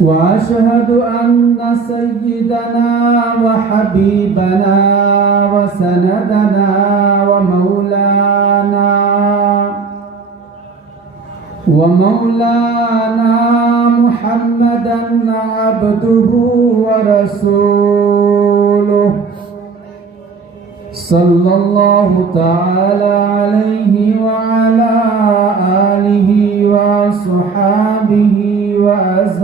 وأشهد أن سيدنا وحبيبنا وسندنا ومولانا ومولانا محمدا عبده ورسوله صلى الله تعالى عليه وعلى آله وصحابه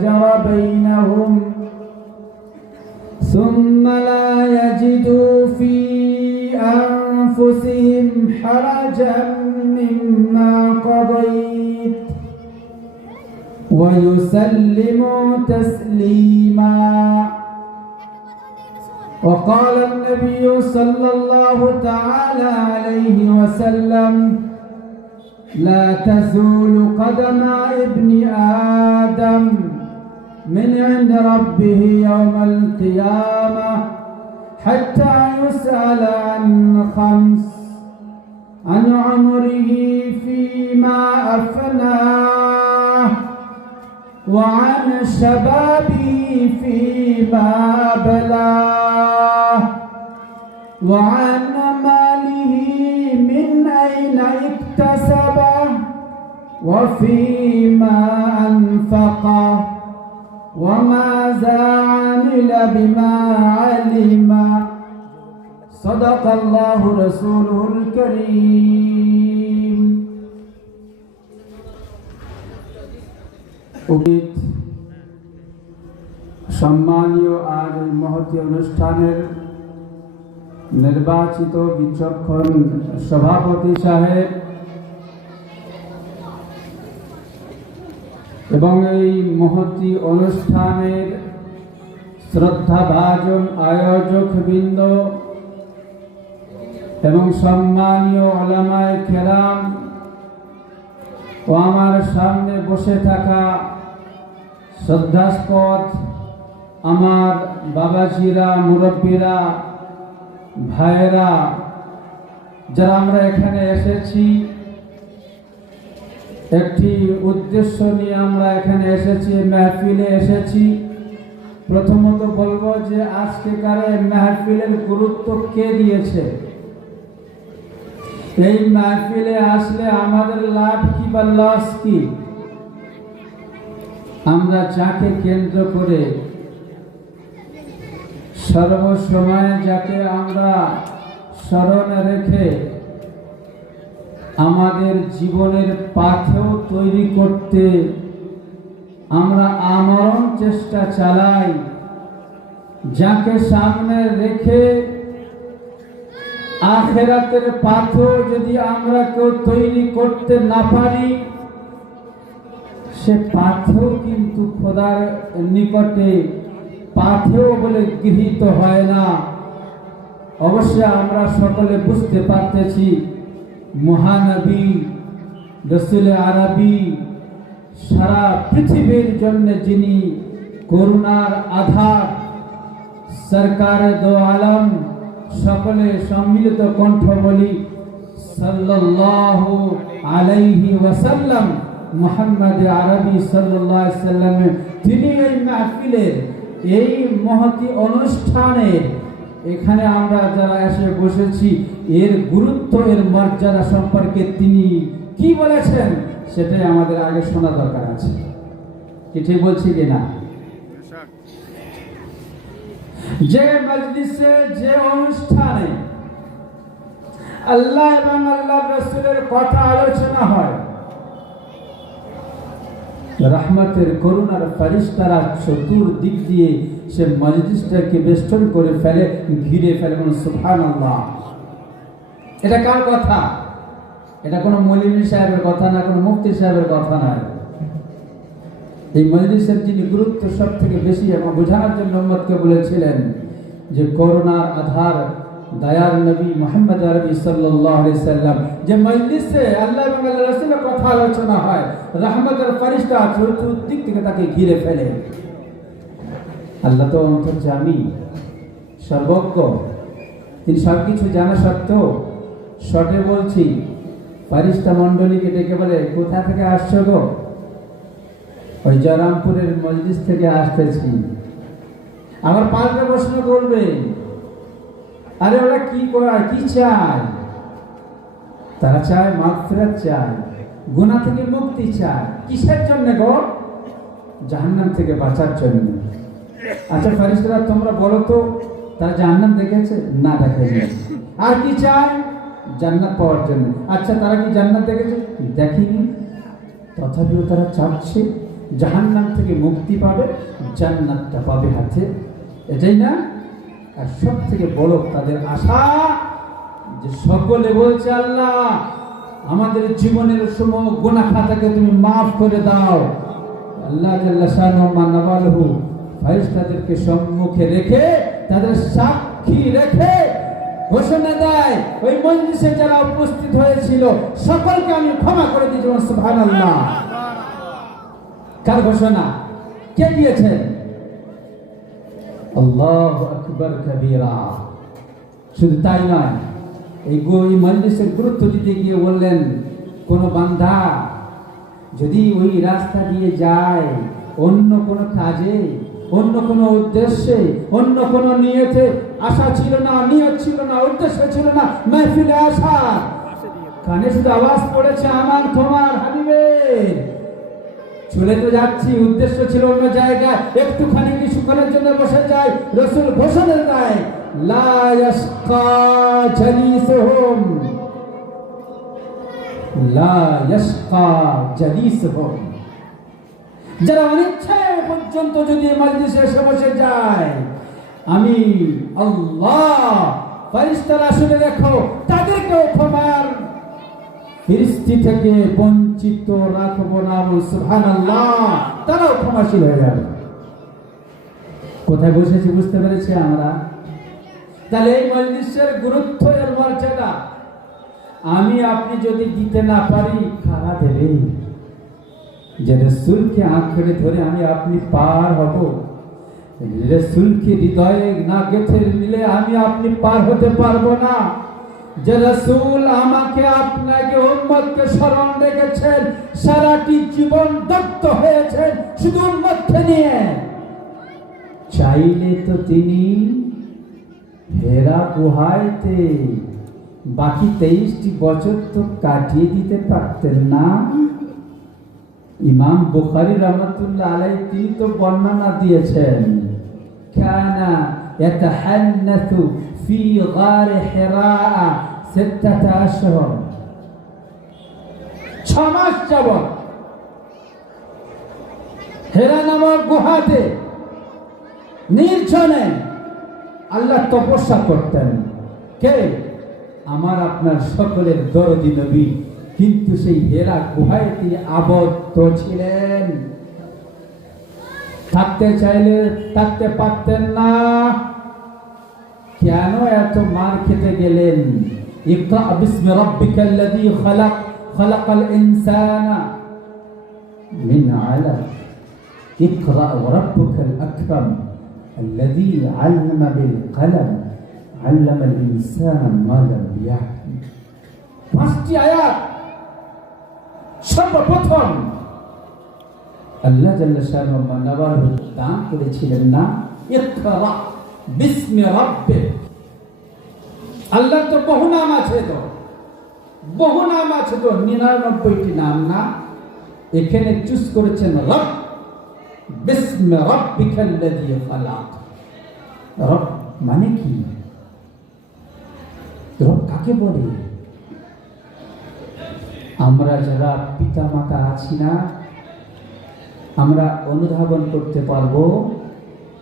شجر بينهم ثم لا يجدوا في أنفسهم حرجا مما قضيت ويسلموا تسليما. وقال النبي صلى الله تعالى عليه وسلم لا تزول قدم ابن آدم من عند ربه يوم القيامة حتى يسأل عن خمس عن عمره فيما أفناه وعن شبابه فيما أبلاه وعن ماله من أين اكتسبه وفيما أنفقه. وماذا عمل بما علم صدق الله رسوله الكريم উচিত সম্মানীয় আজ এই মহতী অনুষ্ঠানের নির্বাচিত বিচক্ষণ সভাপতি সাহেব এবং এই মহতী অনুষ্ঠানের শ্রদ্ধাভাজন আয়োজক বৃন্দ এবং সম্মানীয় ওলামায় কেরাম ও আমার সামনে বসে থাকা শ্রদ্ধাস্পদ আমার বাবাজিরা, মুরব্বীরা, ভাইয়েরা, যারা আমরা এখানে এসেছি একটি উদ্দেশ্য নিয়ে আমরা এখানে এসেছি, মেহফিলে এসেছি। প্রথমত বলব যে আজকেকার এই মেহফিলের গুরুত্ব কে দিয়েছে? এই মাহফিলে আসলে আমাদের লাভ কি বা লস কি? আমরা যাকে কেন্দ্র করে সর্বসময় যাকে আমরা স্মরণে রেখে আমাদের জীবনের পাথেও তৈরি করতে আমরা আমরণ চেষ্টা চালাই। যাকে সামনে রেখে আখেরাতের পাথর যদি আমরা কেউ তৈরি করতে না পারি, সে পাথর কিন্তু খোদার নিকটে পাথেও বলে গৃহীত হয় না। অবশ্যই আমরা সকলে বুঝতে পারতেছি মহানবী, রসুল আরবি, সারা পৃথিবীর জন্য যিনি করুণার আধার, সরকার দো আলম, সকলে সম্মিলিত কণ্ঠ বলি, সাল্লাল্লাহু আলাইহি ওয়াসাল্লাম, মুহাম্মদ আরবি আলাইহি সাল্লাম তিনি এই মাহফিলের, এই মহতি অনুষ্ঠানের এখানে আমরা যারা এসে বসেছি, এর গুরুত্ব, এর মর্যাদা সম্পর্কে তিনি কি বলেছেন, সেটাই আমাদের আগে শোনা দরকার আছে। কি বলছি কিনা? যে মজলিসে, যে অনুষ্ঠানে আল্লাহ এবং আল্লাহ রসুলের কথা আলোচনা হয়, রহমতের করুণার ফারিস্তারা চতুর্দিক দিয়ে সে মজলিসটাকে বেষ্টন করে ফেলে, ঘিরে ফেলে কোনো সুফান এটা কার কথা? এটা কোনো মলিনী সাহেবের কথা না, কোনো মুফতি সাহেবের কথা নয় এই মজলিসের যিনি গুরুত্ব সব থেকে বেশি এবং বোঝানোর জন্য উম্মতকে বলেছিলেন যে করোনার আধার দয়ার নবী মোহাম্মদ আরবি আলাইহি সাল্লাম। যে মজলিসে আল্লাহ রাসূলের কথা আলোচনা হয়, রহমতের ফারিস্তা চতুর্দিক থেকে তাকে ঘিরে ফেলে। আল্লাহ তো অন্তর্জামী সর্বজ্ঞ। তিনি সব কিছু জানা সত্ত্বেও শর্টে বলছি, ফারিস্তা মণ্ডলীকে ডেকে বলে, কোথা থেকে আসছো গো? ওই জয়রামপুরের মসজিদ থেকে আসতেছি। আবার পাল্টে প্রশ্ন করবে। আরে ওরা কি করে কি চায়? তারা চায় মাগফিরাত চায় গুণা থেকে মুক্তি চায়। কিসের জন্য গো? জাহান্নাম থেকে বাঁচার জন্য। আচ্ছা ফারিস্তারা তোমরা বলো তো তারা জাহান্নাম দেখেছে? না দেখেনি। আর কি চায়? জান্নাত পাওয়ার জন্য। আচ্ছা তারা কি জান্নাত দেখেছে? দেখেনি। তথাপিও তারা চাচ্ছে জাহান্নাম থেকে মুক্তি পাবে জান্নাতটা পাবে হাতে। এটাই না? আর সব থেকে বড় তাদের আশা যে সকলে বলছে আল্লাহ আমাদের জীবনের সময় গুনাহ খাতাকে তুমি মাফ করে দাও। আল্লাহ জাল্লা ফারিস্তাদেরকে সম্মুখে রেখে তাদের সাক্ষী রেখে ঘোষণা দেয়, ওই মজলিসে যারা উপস্থিত হয়েছিল, সকলকে আমি ক্ষমা করে দিয়েছি সুবহানাল্লাহ। কার ঘোষণা? কে দিয়েছেন? আল্লাহ আকবর কবিরা। শুধু তাই নয়, এই এই মজলিসের গুরুত্ব দিতে গিয়ে বললেন, কোন বান্ধা যদি ওই রাস্তা দিয়ে যায়, অন্য কোনো কাজে অন্য কোনো উদ্দেশ্যে, অন্য কোনো নিয়তে আশা ছিল না, নিয়ত ছিল না, উদ্দেশ্য ছিল না, মেহফিলে আসা। কানে শুধু আওয়াজ পড়েছে আমার, তোমার হাবিবের চলে তো যাচ্ছি, উদ্দেশ্য ছিল অন্য জায়গায়। একটুখানি কিছুক্ষণের জন্য বসে যায় রসুল ঘোষণা দেয়। লা জালিসুহুম। যারা অনিচ্ছায় পর্যন্ত যদি মজলিসে এসে বসে যায়, আমি আল্লাহ ফারিস্তারা শুনে দেখো তাদেরকেও ক্ষমার ফিরিস্তি থেকে বঞ্চিত রাখব না সুহান আল্লাহ তারাও ক্ষমাশীল হয়ে যাবে। কোথায় বসেছি বুঝতে পেরেছি আমরা? তাহলে এই মজলিসের গুরুত্ব এর মর্যাদা। আমি আপনি যদি দিতে না পারি, কারা দেবে? যে রসুলকে আঁকড়ে ধরে আমি আপনি পার হব। রসুলকে হৃদয়ে না গেথে নিলে আমি আপনি পার হতে পারব না। যে রসুল আমাকে আপনাকে উম্মতকে স্মরণ রেখেছেন, সারাটি জীবন দত্ত হয়েছেন, শুধু উম্মতকে নিয়ে। চাইলে তো তিনি হেরা গুহাইতে বাকি তেইশটি বছর তো কাটিয়ে দিতে পারতেন না। ইমাম বুখারি রহমতুল্লাহ আলাই তিনি তো বর্ণনা দিয়েছেন। কানা ইয়াতাহান্নাসু ফি গার হিরা সিত্তাতা আশহর। মাস যাবত হেরা নামক গুহাতে নির্জনে আল্লাহ তপস্যা করতেন। কে? আমার আপনার সকলের দরদি নবী। কিন্তু সেই হেরা গুহায় তিনি আবদ্ধ ছিলেন থাকতে চাইলে থাকতে পারতেন না কি কেন এত মার খেতে গেলেন ইকরা বিসমি রাব্বিকাল্লাযী খালাক খালাকাল ইনসানা মিন আলাক ইকরা ওয়ারাব্বুকাল আকরাম الذي علم بالقلم علم الإنسان ما لم يعلم পাঁচটি আয়াত সর্বপ্রথম আল্লাহ জাল্লা শাহ মান্নাবার দান করেছিলেন না? ইকরা বিসমি রাব্বে। আল্লাহ তো বহু নাম আছে তো। বহু নাম আছে তো, নিরানব্বইটি নাম না? এখানে চুজ করেছেন রব। বিসমি রাব্বিকাল্লাযী খালাক। রব মানে কি? রব কাকে বলে? আমরা যারা পিতা মাতা আছি না, আমরা অনুধাবন করতে পারব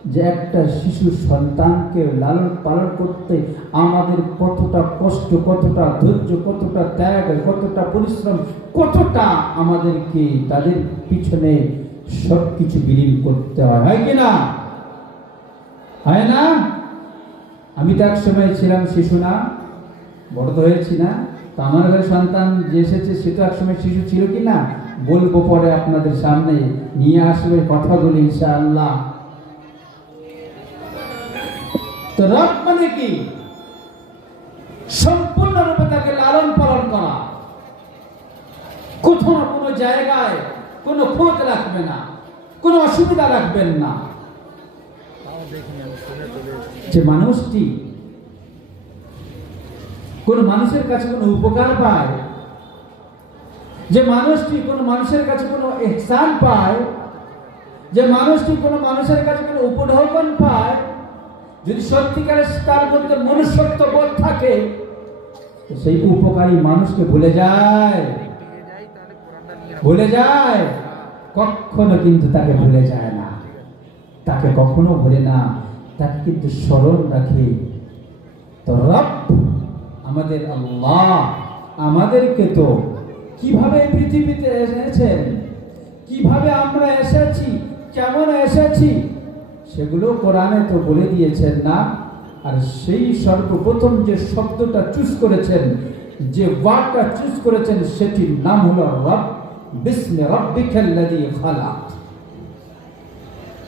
যে একটা শিশু সন্তানকে লালন পালন করতে আমাদের কতটা কষ্ট, কতটা ধৈর্য, কতটা ত্যাগ, কতটা পরিশ্রম, কতটা আমাদেরকে তাদের পিছনে সব কিছু বিলীন করতে হয়। হয় কি না? হয় না? আমি তো এক সময় ছিলাম শিশু না, বড় তো হয়েছি না। তো আমার ঘরে সন্তান যে এসেছে, সে তো একসময় শিশু ছিল কি না? বলব পরে আপনাদের সামনে, নিয়ে আসবে কথাগুলি ইনশাআল্লাহ। তো রব মানে কি? সম্পূর্ণরূপে তাকে লালন পালন করা। কোথাও কোনো জায়গায় কোনো খোঁজ রাখবে না, কোনো অসুবিধা রাখবেন না। যে মানুষটি কোন মানুষের কাছে কোনো উপকার পায়? যে মানুষটি কোনো মানুষের কাছে কোনো এহসান পায়? যে মানুষটি কোনো মানুষের কাছে কোনো উপঢৌকন পায়? যদি সত্যিকারের তার মধ্যে মনুষ্যত্ব বোধ থাকে সেই উপকারী মানুষকে ভুলে যায়। ভুলে যায়। কখনো কিন্তু তাকে ভুলে যায় না। তাকে কখনো ভুলে না। তাকে কিন্তু স্মরণ রাখে। তো রব আমাদের আল্লাহ আমাদেরকে তো কীভাবে পৃথিবীতে এসেছেন? কীভাবে আমরা এসেছি? কেমন এসেছি? সেগুলো কোরআনে তো বলে দিয়েছেন না। আর সেই সর্বপ্রথম যে শব্দটা চুজ করেছেন, যে ওয়ার্ডটা চুজ করেছেন, সেটির নাম হলো রব। বিস্মে রব্বিকাল্লাযী খালাক।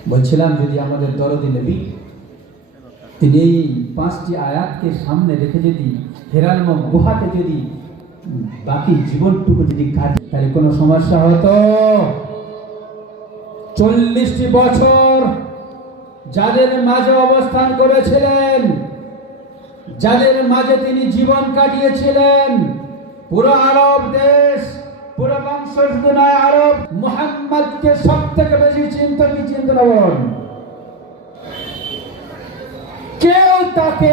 বলছিলাম যদি আমাদের দরদি নবী, তিনি এই পাঁচটি আয়াতকে সামনে রেখে যদি হেরালম গুহাতে যদি বাকি জীবনটুকু যদি কাটে, তাহলে কোনো সমস্যা হতো? চল্লিশটি বছর যাদের মাঝে অবস্থান করেছিলেন, যাদের মাঝে তিনি জীবন কাটিয়েছিলেন, পুরো আরব দেশ, পুরো বংশ শুধু নয়, আরব মোহাম্মদকে সব থেকে বেশি চিন্ত কি চিন্ত কেউ তাকে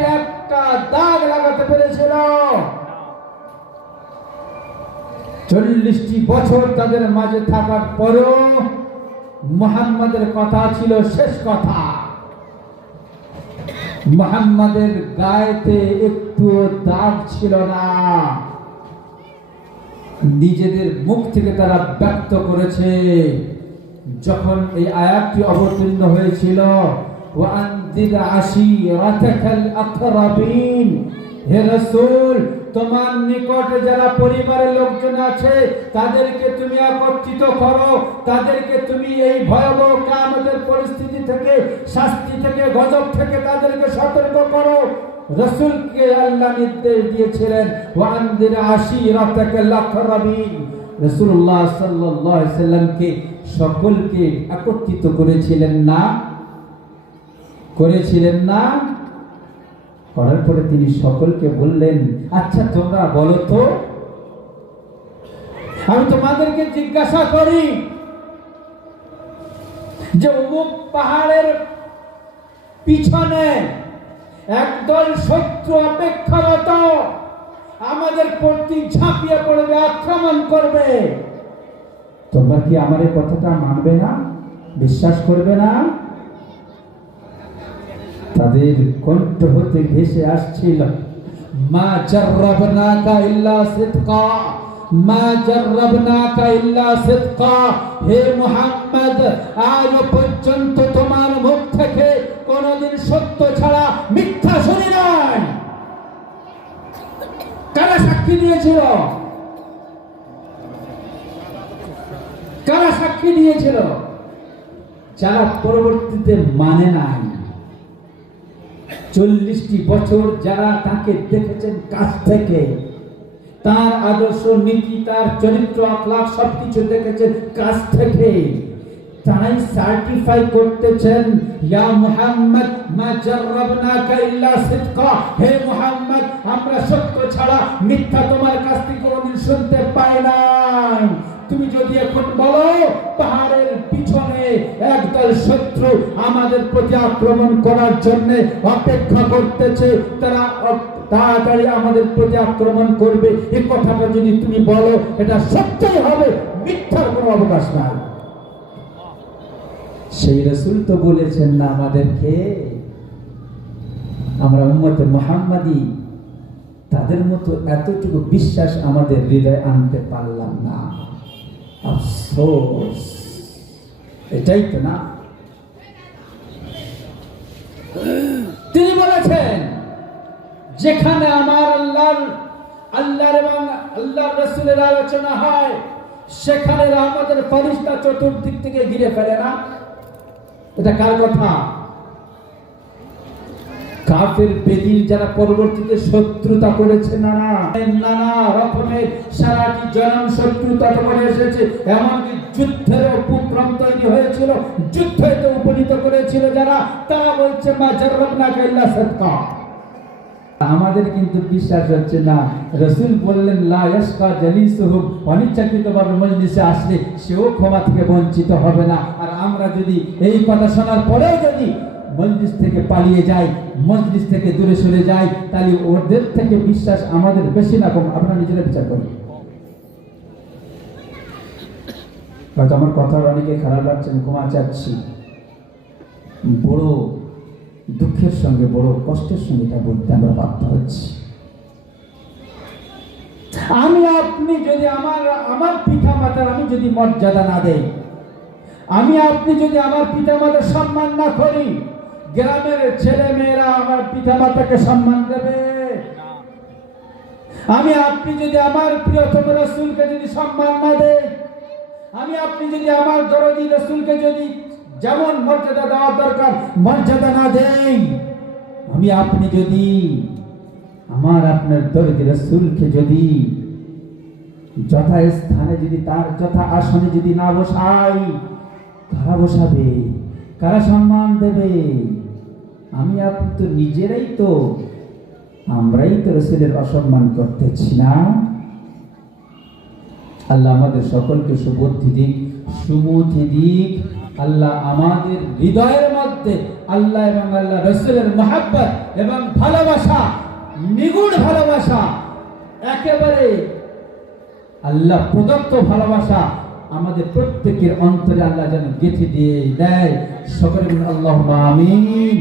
চল্লিশটি বছর তাদের মাঝে থাকার পরেও মোহাম্মদের কথা ছিল শেষ কথা। মোহাম্মদের গায়েতে একটু দাগ ছিল না। নিজেদের মুখ থেকে তারা ব্যক্ত করেছে। যখন এই আয়াতটি অবতীর্ণ হয়েছিল হে রাসূল তোমার নিকটে যারা পরিবারের লোকজন আছে, তাদেরকে তুমি একত্রিত করো। তাদেরকে তুমি এই ভয়াবহ কামতের পরিস্থিতি থেকে, শাস্তি থেকে, গজব থেকে তাদেরকে সতর্ক করো। রসুলকে আল্লাহ নির্দেশ দিয়েছিলেন, ওয়ানদির আশিরাতাকাল আকরাবিন রসুল্লাহ সাল্লাল্লাহু আলাইহি সাল্লামকে সকলকে একত্রিত করেছিলেন না? করেছিলেন না? করার পরে তিনি সকলকে বললেন আচ্ছা তোমরা বলো তো, আমি তোমাদেরকে জিজ্ঞাসা করি যে অমুক পাহাড়ের পিছনে একদল শত্রু অপেক্ষারত আমাদের প্রতি ঝাঁপিয়ে পড়বে, আক্রমণ করবে। তোমরা কি আমার এই কথাটা মানবে না? বিশ্বাস করবে না? তাদের কণ্ঠ হতে ভেসে আসছিল। মা জর্রবনা কা ইল্লা সিদকা, মা জর্রবনা কা ইল্লা সিদকা, হে মুহাম্মদ, আজ পর্যন্ত তোমার মুখ থেকে কোনদিন সত্য ছাড়া মিথ্যা শুনি নাই। কারা সাক্ষী দিয়েছিল? কারা সাক্ষী দিয়েছিল? যারা পরবর্তীতে মানে নাই। চল্লিশটি বছর যারা তাকে দেখেছেন কাছ থেকে, তার আদর্শ, নীতি, তার চরিত্র, আখলাখ সবকিছু দেখেছেন কাছ থেকে তাই সার্টিফাই করতেছেন, ইয়া মুহাম্মদ, মা জাররাবনাকা ইল্লা সিদকা হে মুহাম্মদ, আমরা সত্য ছাড়া মিথ্যা তোমার কাছ থেকে কোনোদিন শুনতে পাই নাই। তুমি যদি এখন বলো, পাহাড়ের একদল শত্রু আমাদের প্রতি আক্রমণ করার জন্য অপেক্ষা করতেছে, তারা তাড়াতাড়ি আমাদের প্রতি আক্রমণ করবে। এই কথাটা যদি তুমি বলো, এটা সত্যই হবে, মিথ্যার কোনো অবকাশ নাই। সেই রসুল তো বলেছেন না আমাদেরকে, আমরা উম্মতে মোহাম্মদী, তাদের মতো এতটুকু বিশ্বাস আমাদের হৃদয়ে আনতে পারলাম না। আফসোস। এটাই তো না। তিনি বলেছেন, যেখানে আমার আল্লাহর আল্লাহর এবং আল্লাহর রসুলের আলোচনা হয়, সেখানে আমাদের ফরিস্তা চতুর্দিক থেকে ঘিরে ফেলে না। এটা কার কথা? কাফের বেদিন যারা পরবর্তীতে শত্রুতা করেছে, নানা। নানা রকমের সারাটি জনম শত্রুতা করে এসেছে, এমনকি যুদ্ধের উপক্রম তৈরি হয়েছিল যুদ্ধেতে উপনীত করেছিল যারা, তারা বলছে, মা জাররাবনা কাইল্লা সদকা। আমাদের কিন্তু বিশ্বাস হচ্ছে না। রসুল বললেন, লা ইয়াসকা জালিসুহু অনিচ্ছাকৃতভাবে মজলিসে আসলে সেও ক্ষমা থেকে বঞ্চিত হবে না। আর আমরা যদি এই কথা শোনার পরেও যদি মজলিস থেকে পালিয়ে যাই মজলিস থেকে দূরে সরে যাই তাহলে ওদের থেকে বিশ্বাস আমাদের বেশি না কম। আপনারা নিজেরা বিচার করুন। হয়তো আমার কথা অনেকে খারাপ লাগছে আমি ক্ষমা চাচ্ছি বড় দুঃখের সঙ্গে, বড় কষ্টের সঙ্গে এটা বলতে আমরা বাধ্য হচ্ছি। আমি, আপনি যদি আমার আমার পিতা মাতার আমি যদি মর্যাদা না দেই, আমি, আপনি যদি আমার পিতা মাতার সম্মান না করি গ্রামের ছেলে মেয়েরা আমার পিতা মাতাকে সম্মান দেবে। আমি, আপনি যদি আমার প্রিয়তম রসুলকে যদি সম্মান না দেই আমি, আপনি যদি আমার দরদি রসুলকে যদি যেমন মর্যাদা দেওয়া দরকার, মর্যাদা না দেই আমি, আপনি যদি আমার আপনার দরদি রসুলকে যদি যথা স্থানে যদি তার যথা আসনে যদি না বসাই, কারা বসাবে? কারা সম্মান দেবে? আমি আপনি তো নিজেরাই তো, আমরাই তো রসুলের অসম্মান করতেছি না। আল্লাহ আমাদের সকলকে সুবুদ্ধি দিক সুমুতি দিক। আল্লাহ আমাদের হৃদয়ের মধ্যে আল্লাহ এবং আল্লাহ রসুলের মহাব্বত এবং ভালোবাসা নিগুড় ভালোবাসা, একেবারে আল্লাহ প্রদত্ত ভালোবাসা আমাদের প্রত্যেকের অন্তরে আল্লাহ যেন গেঁথে দিয়ে দেয়। সকলে আল্লাহ আমিন।